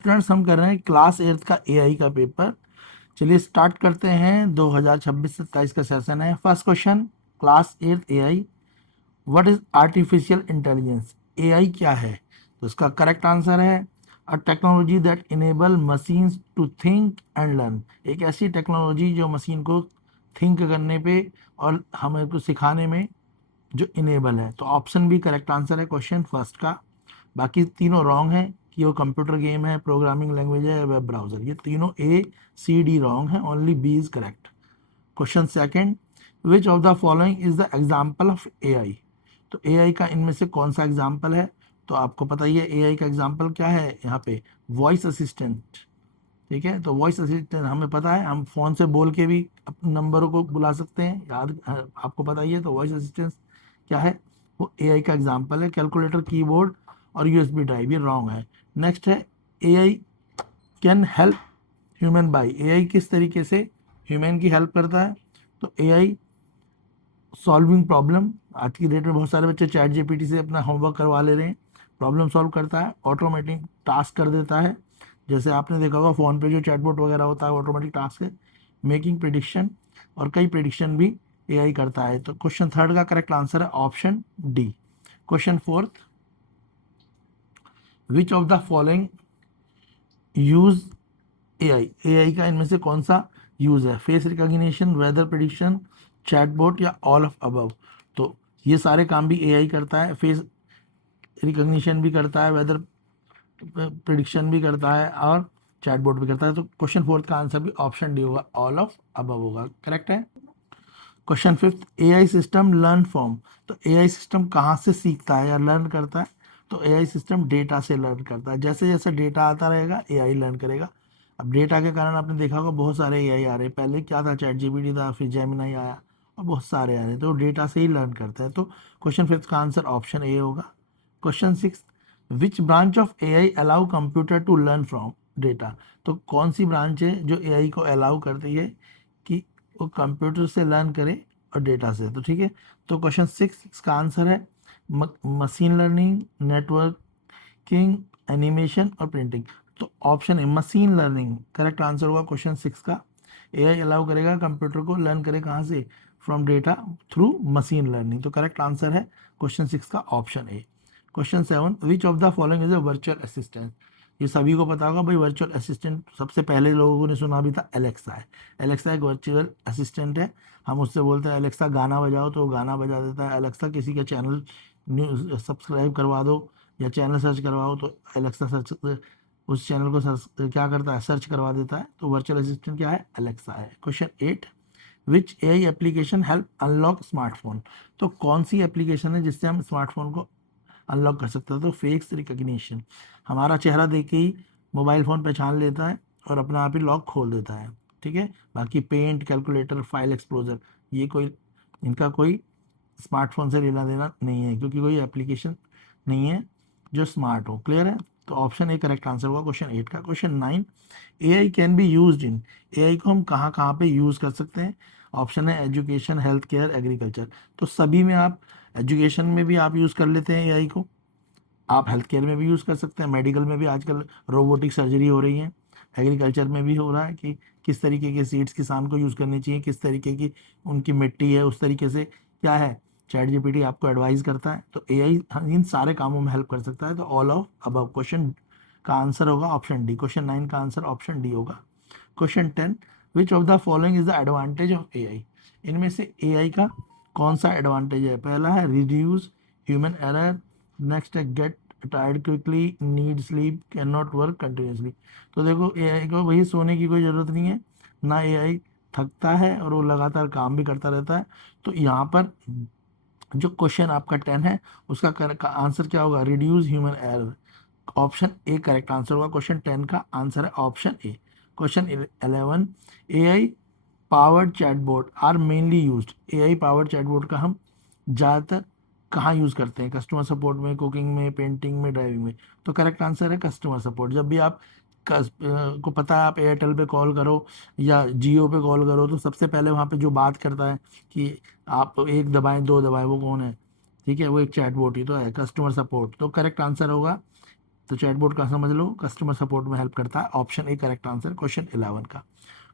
Students हम कर रहे हैं क्लास 8 का एआई का पेपर। चलिए स्टार्ट करते हैं। 2026-27 का सेशन है। First question, class 8 AI, what is artificial intelligence? AI क्या है? तो इसका करेक्ट आंसर है a technology that enable machines to think and learn. एक ऐसी टेक्नोलॉजी जो मशीन को थिंक करने पे और हमें को सिखाने में जो इनेबल है। तो ऑप्शन भी करेक्ट आंसर है क्वेश्चन फर्स्ट का। बाकी तीनों रॉन्ग है कि वो कंप्यूटर गेम है, प्रोग्रामिंग लैंग्वेज है, वेब ब्राउजर। ये तीनों ए सी डी रॉन्ग है, only B is correct. Question second, which of the following is the example of AI? तो एआई का इनमें से कौन सा एग्जाम्पल है? तो आपको पता ही है एआई का एग्जाम्पल क्या है यहाँ पे, वॉइस असिस्टेंट। ठीक है, तो वॉइस असिस्टेंट हमें पता है, हम फोन से बोल के भी अपने नंबरों को बुला सकते हैं, याद आपको पता ही है। तो वॉइस असिस्टेंट क्या है? वो एआई का एग्जाम्पल है। कैलकुलेटर, कीबोर्ड और यूएसबी ड्राइव, ये रॉन्ग है। नेक्स्ट है, AI can help human by. AI किस तरीके से ह्यूमन की हेल्प करता है? तो एआई सॉल्विंग प्रॉब्लम। आज की डेट में बहुत सारे बच्चे चैट जीपीटी से अपना होमवर्क करवा ले रहे हैं। प्रॉब्लम सॉल्व करता है, ऑटोमेटिक टास्क कर देता है। जैसे आपने देखा होगा फ़ोन पे जो चैटबॉट वगैरह होता है ऑटोमेटिक टास्क है। मेकिंग प्रिडिक्शन, और कई प्रिडिक्शन भी एआई करता है। तो क्वेश्चन थर्ड का करेक्ट आंसर है option D. Question fourth, which of the following use AI? AI का इनमें से कौन सा यूज है? Face recognition, weather prediction, chatbot या ऑल ऑफ अबव? तो ये सारे काम भी एआई करता है। फेस रिकॉग्निशन भी करता है, वेदर प्रिडिक्शन भी करता है और चैटबॉट भी करता है। तो क्वेश्चन फोर्थ का आंसर भी ऑप्शन डी होगा, ऑल ऑफ अबव होगा, करेक्ट है। Question fifth, AI system learn from. तो एआई सिस्टम कहाँ से सीखता है या लर्न करता है? तो एआई सिस्टम डेटा से लर्न करता है। जैसे जैसे डेटा आता रहेगा एआई लर्न करेगा। अब डेटा के कारण आपने देखा होगा बहुत सारे एआई आ रहे हैं। पहले क्या था, चैट जीपीटी था, फिर जेमिनाई आया और बहुत सारे आ रहे हैं। तो डेटा से ही लर्न करता है। तो क्वेश्चन फिफ्थ का आंसर ऑप्शन ए होगा। Question six, which branch of AI allow computer to learn from data? तो कौन सी ब्रांच है जो एआई को अलाउ करती है कि वो कंप्यूटर से लर्न करे और डेटा से? तो ठीक है, तो क्वेश्चन सिक्स का आंसर है मशीन लर्निंग, नेटवर्किंग, एनिमेशन और प्रिंटिंग। तो ऑप्शन है मशीन लर्निंग करेक्ट आंसर होगा क्वेश्चन सिक्स का। एआई अलाउ करेगा कंप्यूटर को लर्न करे कहाँ से? From data through machine learning. तो करेक्ट आंसर है क्वेश्चन सिक्स का option A. Question seven, which of the following is a virtual assistant? ये सभी को पता होगा भाई, वर्चुअल असिस्टेंट सबसे पहले लोगों ने सुना भी था, एलेक्सा है। एलेक्सा एक वर्चुअल असिस्टेंट है। हम उससे बोलते हैं एलेक्सा गाना बजाओ तो वो गाना बजा देता है। एलेक्सा किसी का चैनल न्यूज सब्सक्राइब करवा दो या चैनल सर्च करवाओ तो एलेक्सा सर्च उस चैनल को सर्च क्या करता है, सर्च करवा देता है। तो वर्चुअल असिस्टेंट क्या है? एलेक्सा है। Question eight, which AI application help unlock smartphone? तो कौन सी एप्लीकेशन है जिससे हम स्मार्टफोन को अनलॉक कर सकते हैं? तो फेस रिकग्निशन, हमारा चेहरा देख के ही मोबाइल फ़ोन पहचान लेता है और अपने आप ही लॉक खोल देता है। ठीक है, बाकी पेंट, कैलकुलेटर, फाइल एक्सप्लोजर, ये कोई इनका कोई स्मार्टफोन से लेना देना नहीं है, क्योंकि कोई एप्लीकेशन नहीं है जो स्मार्ट हो। क्लियर है? तो ऑप्शन ए करेक्ट आंसर होगा क्वेश्चन एट का। Question nine, AI can be used in. AI को हम कहाँ कहाँ पे यूज़ कर सकते हैं? ऑप्शन है एजुकेशन, हेल्थ केयर, एग्रीकल्चर। तो सभी में आप, एजुकेशन में भी आप यूज़ कर लेते हैं एआई को, आप हेल्थ केयर में भी यूज़ कर सकते हैं, मेडिकल में भी आजकल रोबोटिक सर्जरी हो रही है। एग्रीकल्चर में भी हो रहा है कि किस तरीके के सीड्स किसान को यूज़ करनी चाहिए, किस तरीके की उनकी मिट्टी है, उस तरीके से क्या है, चैट जीपीटी आपको एडवाइस करता है। तो एआई इन सारे कामों में हेल्प कर सकता है। तो ऑल ऑफ अबव क्वेश्चन का आंसर होगा ऑप्शन डी। क्वेश्चन नाइन का आंसर ऑप्शन डी होगा। Question ten, which of the following is the advantage of AI? इनमें से एआई का कौन सा एडवांटेज है? पहला है रिड्यूस ह्यूमन एरर, नेक्स्ट है get tired quickly, need sleep, can not work continuously. तो देखो एआई को वही सोने की कोई ज़रूरत नहीं है, ना एआई थकता है और वो लगातार काम भी करता रहता है। तो यहाँ पर जो क्वेश्चन आपका टेन है उसका आंसर क्या होगा? Reduce human error. Option A correct answer होगा। क्वेश्चन टेन का आंसर है option A. Question 11, AI powered chatbot are mainly used. AI powered chatbot का हम ज़्यादातर कहाँ यूज़ करते हैं? कस्टमर सपोर्ट में, कुकिंग में, पेंटिंग में, ड्राइविंग में। तो करेक्ट आंसर है कस्टमर सपोर्ट। जब भी आप को पता है आप एयरटेल पे कॉल करो या जियो पे कॉल करो तो सबसे पहले वहाँ पे जो बात करता है कि आप एक दबाएं दो दबाएं, वो कौन है? ठीक है, वो एक चैटबॉट ही तो है, कस्टमर सपोर्ट। तो करेक्ट आंसर होगा तो चैटबॉट का समझ लो कस्टमर सपोर्ट में हेल्प करता है, option A correct answer question 11 का।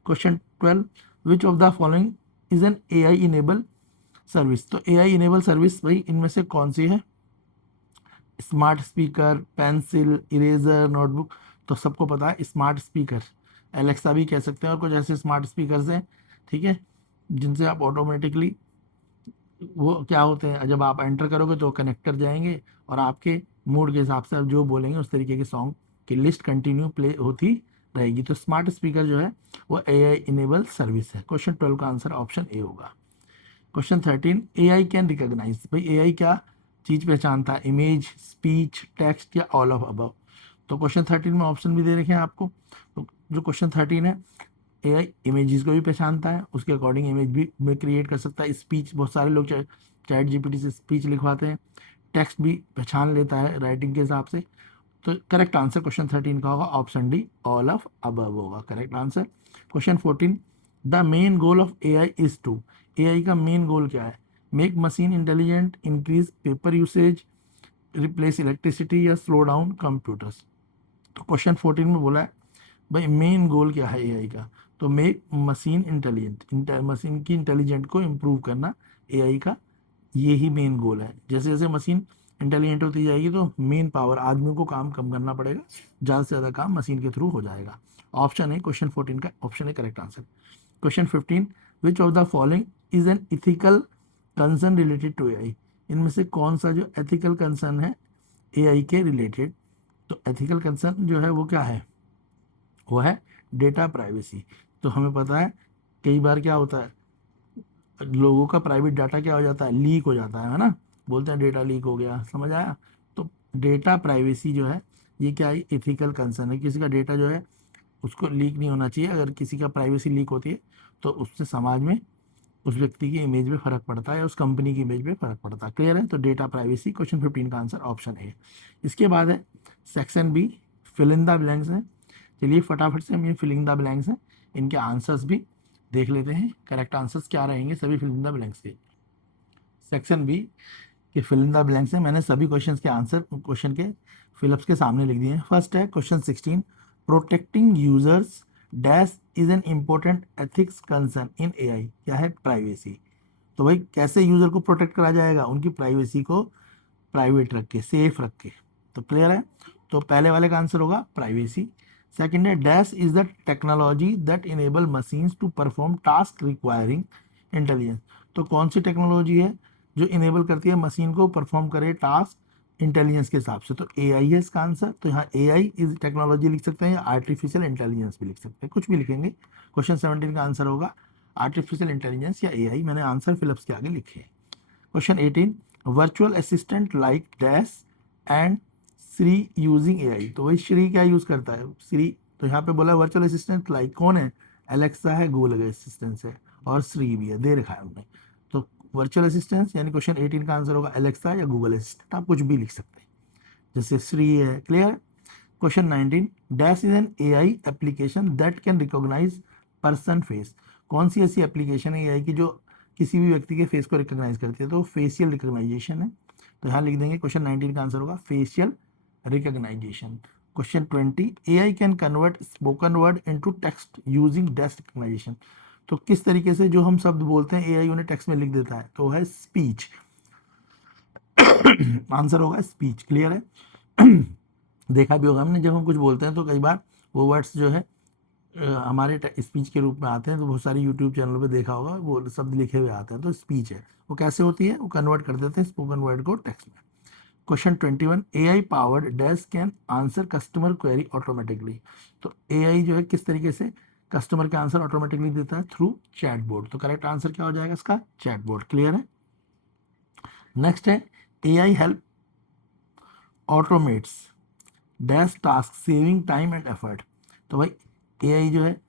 Question 12, which of the following is an AI enable service. तो एआई इनेबल सर्विस भाई इनमें से कौन सी है? Smart speaker, pencil, eraser, notebook. तो सबको पता है स्मार्ट स्पीकर, एलेक्सा भी कह सकते हैं, और कुछ ऐसे स्मार्ट स्पीकर्स हैं, ठीक है, जिनसे आप ऑटोमेटिकली वो क्या होते हैं, जब आप एंटर करोगे तो कनेक्ट कर जाएंगे और आपके मूड के हिसाब से आप जो बोलेंगे उस तरीके के सॉन्ग की लिस्ट कंटिन्यू प्ले होती रहेगी। तो स्मार्ट स्पीकर जो है वो एआई इनेबल सर्विस है। क्वेश्चन 12 का आंसर ऑप्शन ए होगा। Question 13, AI can recognise. भाई एआई क्या चीज़ पहचानता है? इमेज, स्पीच, टेक्स्ट या ऑल ऑफ अबव। तो क्वेश्चन 13 में ऑप्शन भी दे रखे हैं आपको। तो जो क्वेश्चन 13 है, एआई इमेजेस को भी पहचानता है, उसके अकॉर्डिंग इमेज भी में क्रिएट कर सकता है। स्पीच, बहुत सारे लोग चैट जीपीटी से स्पीच लिखवाते हैं। टेक्स्ट भी पहचान लेता है राइटिंग के हिसाब से। तो करेक्ट आंसर क्वेश्चन 13 का होगा option D, all of above होगा correct answer. Question 14, the main goal of AI is to. AI का मेन गोल क्या है? Make machine intelligent, increase paper usage, replace electricity या स्लो डाउन कंप्यूटर्स। तो question 14 में बोला है भाई मेन गोल क्या है एआई का? तो मेक मशीन इंटेलिजेंट, मशीन की इंटेलिजेंट को इम्प्रूव करना एआई का ये ही मेन गोल है। जैसे जैसे मशीन इंटेलिजेंट होती जाएगी तो मेन पावर, आदमियों को काम कम करना पड़ेगा, ज़्यादा से ज़्यादा काम मशीन के थ्रू हो जाएगा। ऑप्शन है क्वेश्चन 14 का, ऑप्शन है correct answer. Question 15, which of the following is an ethical concern related to AI. इनमें से कौन सा जो एथिकल कंसर्न है एआई के रिलेटेड? तो एथिकल कंसर्न जो है वो क्या है? वो है डेटा प्राइवेसी। तो हमें पता है कई बार क्या होता है, लोगों का प्राइवेट डाटा क्या हो जाता है, लीक हो जाता है ना, बोलते हैं डेटा लीक हो गया, समझ आया? तो डेटा प्राइवेसी जो है ये क्या है? एथिकल कंसर्न है। किसी का डेटा जो है उसको लीक नहीं होना चाहिए। अगर किसी का प्राइवेसी लीक होती है तो उससे समाज में उस व्यक्ति की इमेज में फर्क पड़ता है, उस कंपनी की इमेज में फर्क पड़ता है। क्लियर है? तो डेटा प्राइवेसी क्वेश्चन 15 का आंसर ऑप्शन ए। इसके बाद है section B, fill in the blanks है। चलिए फटाफट से हम ये फिलिंग द ब्लैंक्स हैं इनके आंसर्स भी देख लेते हैं, करेक्ट आंसर्स क्या रहेंगे सभी फिल इन द ब्लैंक्स के। सेक्शन बी के फिल इन द ब्लैंक्स हैं, मैंने सभी क्वेश्चंस के आंसर क्वेश्चन के फिलअप्स के सामने लिख दिए हैं। फर्स्ट है question 16, protecting users dash is an important ethics concern in AI. क्या है? प्राइवेसी। तो भाई कैसे यूजर को प्रोटेक्ट करा जाएगा? उनकी प्राइवेसी को प्राइवेट रख के, सेफ रख के। तो क्लियर है? तो पहले वाले का आंसर होगा प्राइवेसी। सेकंड है dash is the technology that enable machines to perform task requiring intelligence. तो कौन सी टेक्नोलॉजी है जो इनेबल करती है मशीन को परफॉर्म करे टास्क इंटेलिजेंस के हिसाब से? तो एआई है इसका आंसर। तो यहाँ एआई इज टेक्नोलॉजी लिख सकते हैं या आर्टिफिशियल इंटेलिजेंस भी लिख सकते हैं, कुछ भी लिखेंगे। क्वेश्चन 17 का आंसर होगा आर्टिफिशियल इंटेलिजेंस या एआई। मैंने आंसर फिलअप्स के आगे लिखे हैं। Question 18, virtual assistant like dash and Shri using AI. तो वही श्री क्या यूज करता है? श्री। तो यहाँ पे बोला वर्चुअल असिस्टेंट लाइक कौन है? एलेक्सा है, गूगल असिस्टेंट है, और श्री भी है, दे रखा है हमने। तो वर्चुअल असिस्टेंट यानी क्वेश्चन 18 का आंसर होगा एलेक्सा या गूगल असिस्टेंट, आप कुछ भी लिख सकते हैं, जैसे श्री है। Clear? Question 19, dash is an AI application that can recognise person face. कौन सी ऐसी एप्लीकेशन है एआई की जो किसी भी व्यक्ति के फेस को रिकॉग्नाइज करती है? तो फेशियल रिकॉग्नाइजेशन है। तो यहाँ लिख देंगे क्वेश्चन 19 का आंसर होगा facial recognisation. Question 20, AI can convert spoken word into text using dash recognisation. तो किस तरीके से जो हम शब्द बोलते हैं एआई उन्हें टेक्स्ट में लिख देता है? तो है स्पीच। आंसर होगा स्पीच। क्लियर है? देखा भी होगा हमने, जब हम कुछ बोलते हैं तो कई बार वो वर्ड्स जो है हमारे स्पीच के रूप में आते हैं। तो बहुत सारी यूट्यूब चैनलों पे देखा होगा वो शब्द लिखे हुए आते हैं, तो स्पीच है। वो कैसे होती है? वो कन्वर्ट कर देते हैं स्पोकन वर्ड को टेक्स्ट में। Question 21, AI powered dash can answer customer query automatically. तो एआई जो है किस तरीके से कस्टमर के आंसर ऑटोमेटिकली देता है? Through chatbot. तो करेक्ट आंसर क्या हो जाएगा इसका? चैटबॉट। क्लियर है? नेक्स्ट है AI help automates dash task saving time and effort. तो भाई एआई जो है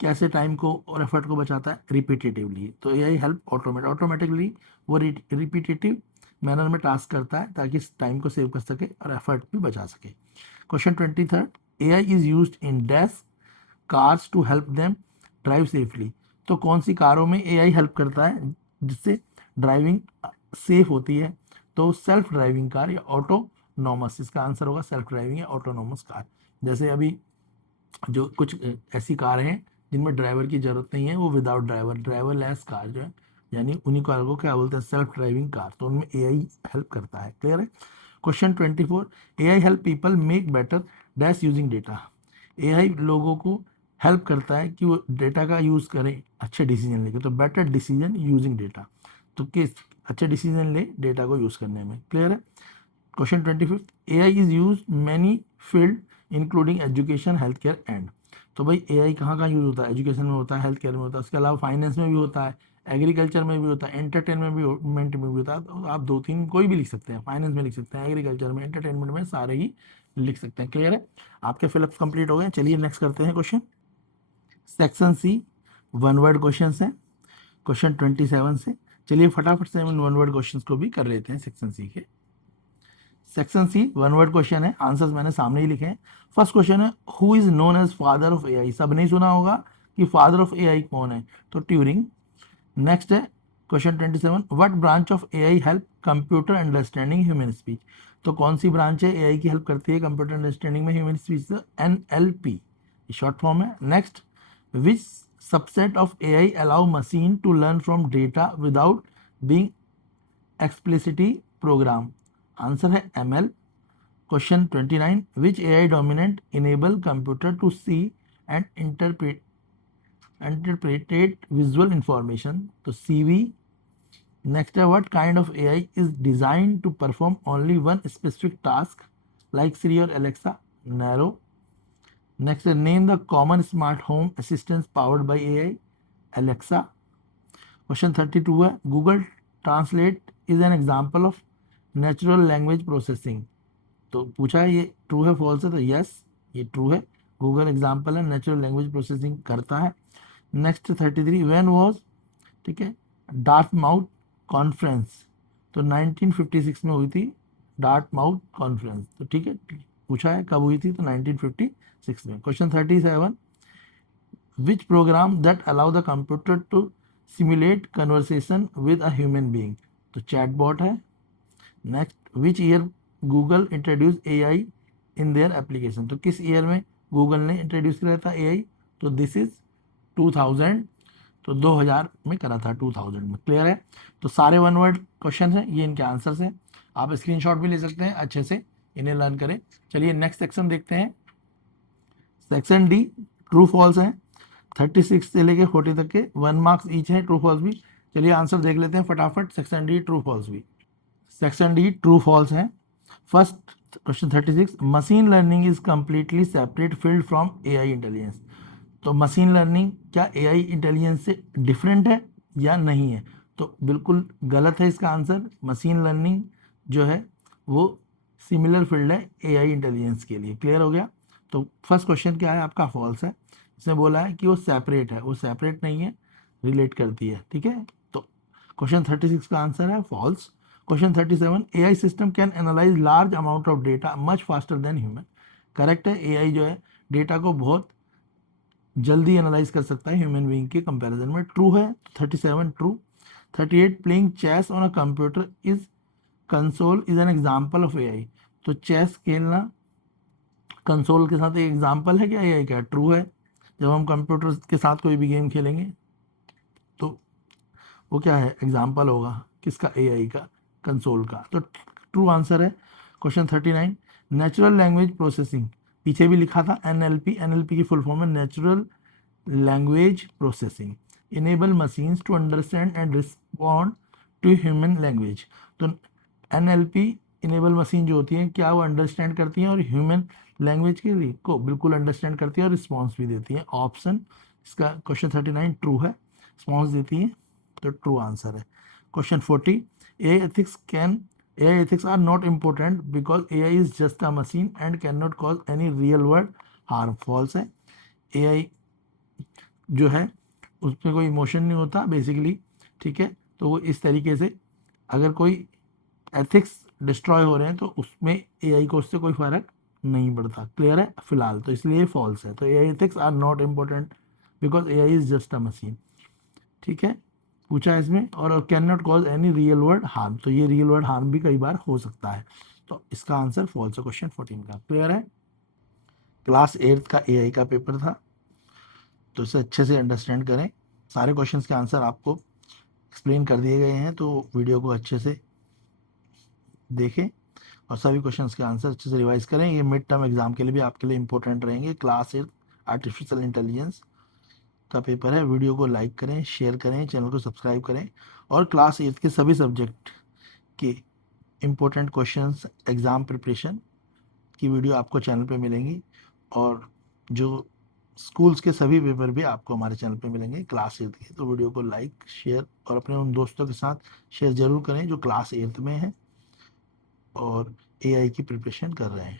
कैसे टाइम को और एफर्ट को बचाता है? रिपीटेटिवली। तो एआई हेल्प ऑटोमेटिकली वो रिपीटेटिव मैनर में टास्क करता है ताकि इस टाइम को सेव कर सके और एफर्ट भी बचा सके। Question 23, AI is used in dash cars to help them drive safely. तो कौन सी कारों में एआई हेल्प करता है जिससे ड्राइविंग सेफ होती है? तो सेल्फ ड्राइविंग कार या ऑटो ऑटोनॉमस, इसका आंसर होगा सेल्फ ड्राइविंग या ऑटोनॉमस कार। जैसे अभी जो कुछ ऐसी कार हैं जिनमें ड्राइवर की जरूरत नहीं है, वो विदाउट ड्राइवर लेस कार जो है, यानी उन्हीं कार को क्या बोलते हैं, सेल्फ ड्राइविंग कार, तो उनमें एआई हेल्प करता है। क्लियर है। Question 24, AI help people make better dash using data. AI लोगों को हेल्प करता है कि वो डेटा का यूज़ करें अच्छे डिसीजन लेके, तो बेटर डिसीजन यूजिंग डेटा, तो किस अच्छे डिसीजन ले डेटा को यूज़ करने में। क्लियर है। Question 25, AI is use many field including education, health care and. तो भाई एआई कहाँ कहाँ यूज़ होता है, एजुकेशन में होता है, हेल्थ केयर में होता है, उसके अलावा फाइनेंस में भी होता है, एग्रीकल्चर में भी होता है, एंटरटेनमेंट में भी होता है। तो आप दो तीन कोई भी लिख सकते हैं, फाइनेंस में लिख सकते हैं, एग्रीकल्चर में, एंटरटेनमेंट में, सारे ही लिख सकते हैं। क्लियर है। आपके फिलअप्स कंप्लीट हो गए। चलिए नेक्स्ट करते हैं question. Section C one word question है क्वेश्चन 27 से। चलिए फटाफट से हम वन वर्ड क्वेश्चन को भी कर लेते हैं सेक्शन सी के। Section C one word question है, आंसर्स मैंने सामने ही लिखे हैं। फर्स्ट क्वेश्चन है, who is known as father of AI. सब नहीं सुना होगा कि फादर ऑफ एआई कौन है, तो ट्यूरिंग। नेक्स्ट है question 27, what branch of AI help computer understanding human speech. तो कौन सी ब्रांच है एआई की हेल्प करती है कंप्यूटर अंडरस्टैंडिंग में human speech, NLP short form है। Next, which subset of AI allow machine to learn from data without being explicitly program, answer है ML. Question 29, which AI dominant enable computer to see and interpreted visual information, तो CV. Next है, what kind of AI is design to perform only one specific task like Siri और Alexa, narrow. Next है, name the common smart home assistant powered by AI, Alexa. Question 32 है, Google translate is an example of natural language processing. तो पूछा है ये true है false है, तो यस ये ट्रू है, गूगल एग्जाम्पल है, नेचुरल लैंग्वेज प्रोसेसिंग करता है। नेक्स्ट 33, व्हेन वाज, ठीक है, डार्टमाउथ कॉन्फ्रेंस, तो 1956 में हुई थी डार्टमाउथ कॉन्फ्रेंस, तो ठीक है, पूछा है कब हुई थी, तो 1956 में। Question 37, which program that allow the computer to simulate conversation with a human being, तो चैटबॉट है। Next, which year Google introduce AI in their application, तो किस ईयर में गूगल ने इंट्रोड्यूस किया था एआई, तो दिस इज 2000, तो 2000 में करा था, 2000 में। क्लियर है। तो सारे वन वर्ड क्वेश्चन हैं, ये इनके आंसर्स हैं, आप स्क्रीनशॉट भी ले सकते हैं, अच्छे से इन्हें लर्न करें। चलिए नेक्स्ट सेक्शन देखते हैं। सेक्शन डी ट्रू फॉल्स हैं, 36 से लेके 40 तक के 1 मार्क्स ईच हैं, ट्रू फॉल्स भी। चलिए आंसर देख लेते हैं फटाफट। सेक्शन डी ट्रू फॉल्स भी, सेक्शन डी ट्रू फॉल्स हैं। First question 36, machine learning is completely separate field from AI intelligence. तो मशीन लर्निंग क्या एआई इंटेलिजेंस से डिफरेंट है या नहीं है, तो बिल्कुल गलत है इसका आंसर। मशीन लर्निंग जो है वो सिमिलर फील्ड है एआई इंटेलिजेंस के लिए। क्लियर हो गया। तो फर्स्ट क्वेश्चन क्या है आपका, फॉल्स है। इसने बोला है कि वो सेपरेट है, वो सेपरेट नहीं है, रिलेट करती है। ठीक है, तो क्वेश्चन 36 का आंसर है false. Question 37, AI system can analyse large amount of data much faster than human. Correct है, एआई जो है डेटा को बहुत जल्दी एनालाइज कर सकता है ह्यूमन बीइंग के कंपैरिजन में। ट्रू है, 37 true. 38, playing chess on a computer is console is an example of AI. तो चेस खेलना कंसोल के साथ एक एग्जांपल है क्या एआई का, ट्रू है। जब हम कंप्यूटर के साथ कोई भी गेम खेलेंगे तो वो क्या है, एग्जाम्पल होगा किसका, एआई का, कंसोल का। तो ट्रू आंसर है। क्वेश्चन 39, नेचुरल लैंग्वेज प्रोसेसिंग, पीछे भी लिखा था एनएलपी, एनएलपी की फुल फॉर्म है natural language processing, enable machines to understand and respond to human language. तो एनएलपी इनेबल मशीन जो होती है क्या वो अंडरस्टैंड करती हैं और ह्यूमन लैंग्वेज के लिए को बिल्कुल अंडरस्टैंड करती है और रिस्पॉन्स भी देती है। ऑप्शन इसका क्वेश्चन 39 ट्रू है, रिस्पॉन्स देती है, तो ट्रू आंसर है। Question 40, AI ethics are not important because AI is just a machine and can not cause any real world harm. False है, एआई जो है उसमें कोई इमोशन नहीं होता बेसिकली। ठीक है, तो वो इस तरीके से अगर कोई एथिक्स डिस्ट्रॉय हो रहे हैं तो उसमें एआई को उससे कोई फर्क नहीं पड़ता। क्लियर है फिलहाल, तो इसलिए फॉल्स है। तो AI ethics are not important because AI is just a machine. ठीक है, पूछा है इसमें, और can not cause any real world harm, तो ये रियल वर्ल्ड हार्म भी कई बार हो सकता है। तो इसका आंसर फॉल्स है क्वेश्चन 14 का। क्लियर है? क्लास 8 का एआई का पेपर था, तो इसे अच्छे से अंडरस्टैंड करें। सारे क्वेश्चंस के आंसर आपको एक्सप्लेन कर दिए गए हैं, तो वीडियो को अच्छे से देखें और सभी क्वेश्चंस के आंसर अच्छे से रिवाइज करें। ये मिड टर्म एग्जाम के लिए भी आपके लिए इंपॉर्टेंट रहेंगे। क्लास 8 आर्टिफिशियल इंटेलिजेंस का पेपर है। वीडियो को लाइक करें, शेयर करें, चैनल को सब्सक्राइब करें और क्लास 8 के सभी सब्जेक्ट के इम्पोर्टेंट क्वेश्चंस एग्ज़ाम प्रिपरेशन की वीडियो आपको चैनल पे मिलेंगी और जो स्कूल्स के सभी पेपर भी आपको हमारे चैनल पे मिलेंगे क्लास 8 के। तो वीडियो को लाइक, शेयर और अपने उन दोस्तों के साथ शेयर ज़रूर करें जो क्लास 8 में हैं और एआई की प्रिपरेशन कर रहे हैं।